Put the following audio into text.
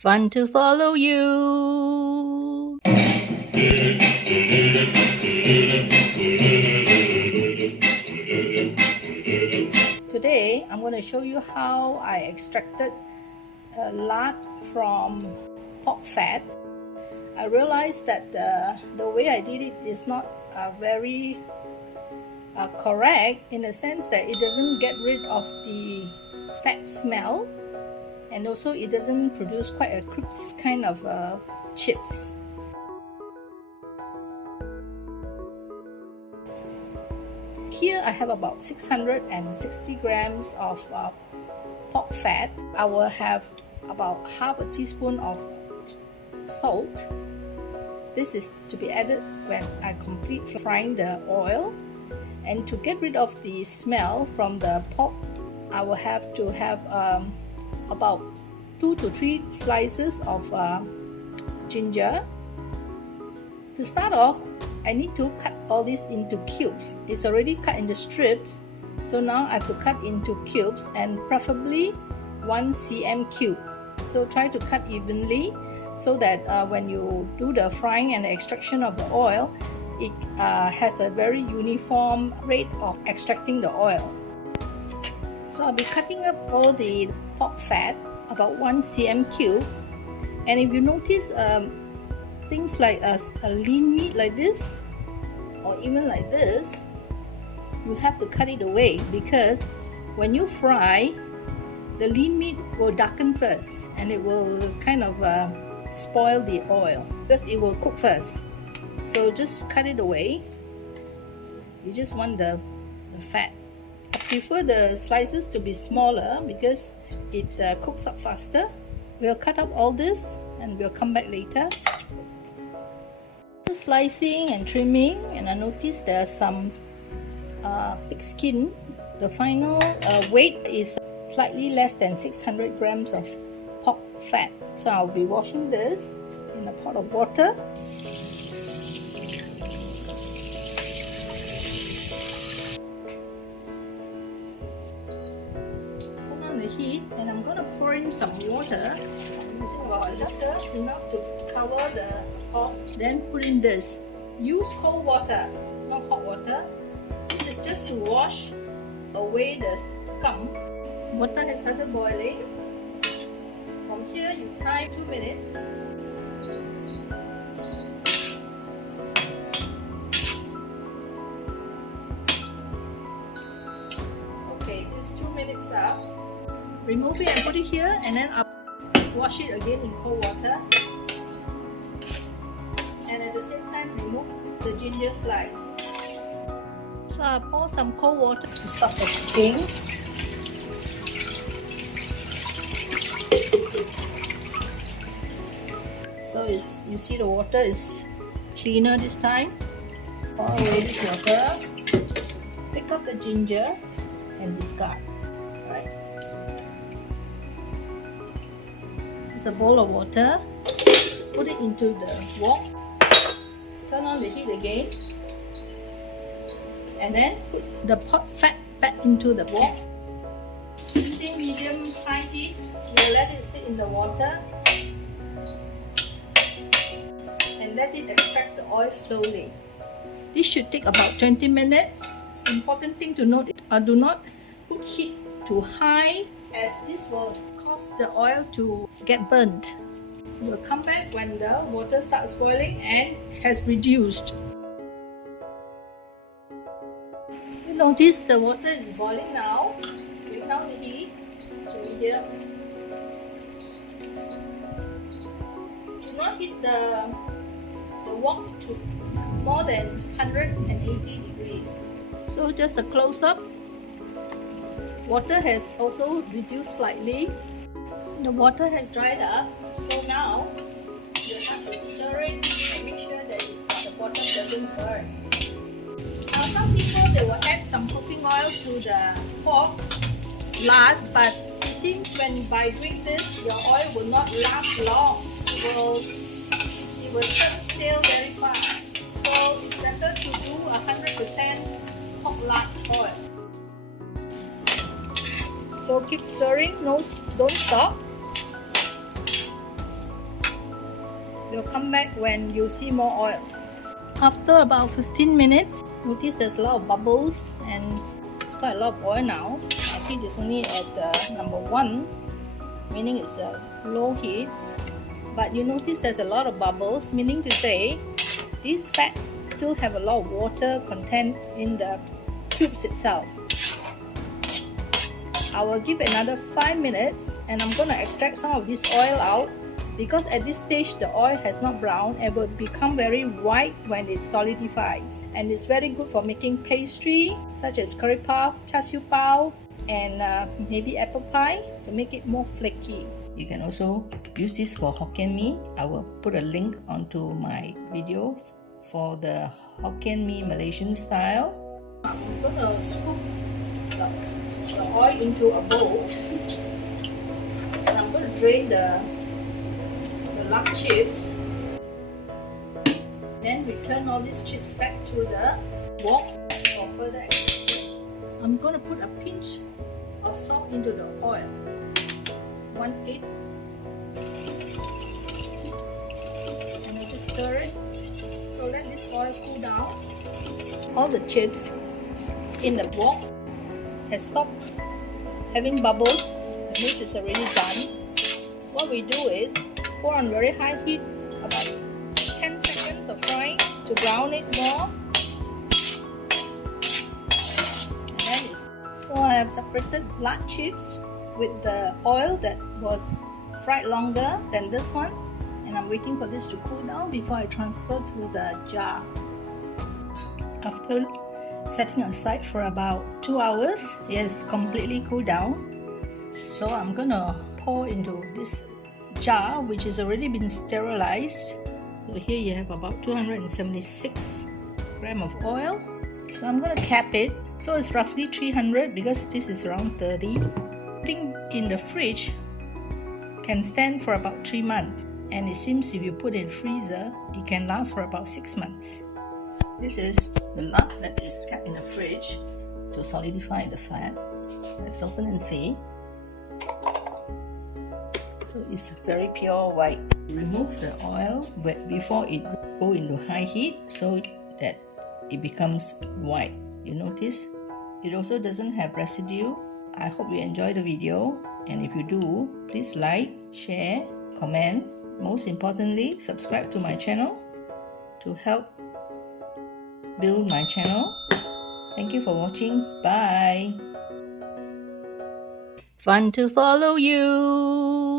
Fun to follow you. Today, I'm going to show you how I extracted lard from pork fat. I realized that the way I did it is not very correct, in the sense that it doesn't get rid of the fat smell, and also it doesn't produce quite a crisp kind of chips. Here I have about 660 grams of pork fat. I will have about half a teaspoon of salt. This is to be added when I complete frying the oil. And to get rid of the smell from the pork, I will have to have about 2 to 3 slices of ginger. To start off, I need to cut all this into cubes. It's already cut into strips, so now I have to cut into cubes, and preferably 1 cm cube. So try to cut evenly so that when you do the frying and the extraction of the oil, it has a very uniform rate of extracting the oil. So I'll be cutting up all the pork fat, about 1 cm cube. And if you notice things like a lean meat like this, or even like this, you have to cut it away, because when you fry, the lean meat will darken first and it will kind of spoil the oil because it will cook first. So just cut it away. You just want the fat. I prefer the slices to be smaller because it cooks up faster. We'll cut up all this and we'll come back later. Slicing and trimming, and I noticed there are some pig skin. The final weight is slightly less than 600 grams of pork fat. So I'll be washing this in a pot of water. Turn on the heat, and I'm going to pour in some water. I'm using about a liter, enough to cover the pot. Then put in this. Use cold water, not hot water. This is just to wash away the scum. Water has started boiling. From here, you time 2 minutes. Okay, this 2 minutes up. Remove it and put it here, and then I'll wash it again in cold water. And at the same time, remove the ginger slice. So I'll pour some cold water to stop the cooking. So you see the water is cleaner this time. Pour away this water. Pick up the ginger and discard. Right. It's a bowl of water. Put it into the wok. Turn on the heat again, and then put the pork fat back into the wok. Using medium high heat, we'll let it sit in the water and let it extract the oil slowly. This should take about 20 minutes. Important thing to note, do not put heat too high, as this will cause the oil to get burnt. We'll come back when the water starts boiling and has reduced. You notice the water is boiling now. Bring down the heat to medium. Do not heat the wok to more than 180 degrees. So just a close-up. Water has also reduced slightly. The water has dried up, so now you have to stir it and make sure that the bottom doesn't burn. Now some people, they will add some cooking oil to the pork lard, but it seems when by doing this, your oil will not last long. It will turn stale very fast. So it's better to do 100% pork lard oil. So keep stirring, don't stop. You'll come back when you see more oil. After about 15 minutes, notice there's a lot of bubbles and it's quite a lot of oil now. My heat is only at number 1, meaning it's a low heat. But you notice there's a lot of bubbles, meaning to say these fats still have a lot of water content in the cubes itself. I will give another 5 minutes and I'm going to extract some of this oil out, because at this stage the oil has not browned and will become very white when it solidifies. And it's very good for making pastry such as curry puff, char siu bao, and maybe apple pie to make it more flaky. You can also use this for Hokkien Mee. I will put a link onto my video for the Hokkien Mee Malaysian style. I'm going to scoop the oil into a bowl and I'm going to drain the lard chips. Then return all these chips back to the wok for further extraction. I'm going to put a pinch of salt into the oil, 1/8, and I just stir it. So let this oil cool down. All the chips in the wok has stopped having bubbles. This is already done. What we do is pour on very high heat about 10 seconds of frying to brown it more. So I have separated lard chips with the oil that was fried longer than this one, and I'm waiting for this to cool down before I transfer to the jar. After setting aside for about 2 hours, it has completely cooled down. So I'm gonna pour into this jar, which has already been sterilized. So here you have about 276 grams of oil. So I'm gonna cap it. So it's roughly 300 because this is around 30. Putting in the fridge can stand for about 3 months, and it seems if you put it in freezer, it can last for about 6 months. This is the lard that is kept in the fridge to solidify the fat. Let's open and see. So it's very pure white. Remove the oil before it go into high heat so that it becomes white. You notice? It also doesn't have residue. I hope you enjoy the video, and if you do, please like, share, comment. Most importantly, subscribe to my channel to help build my channel. Thank you for watching. Bye. Fun to follow you.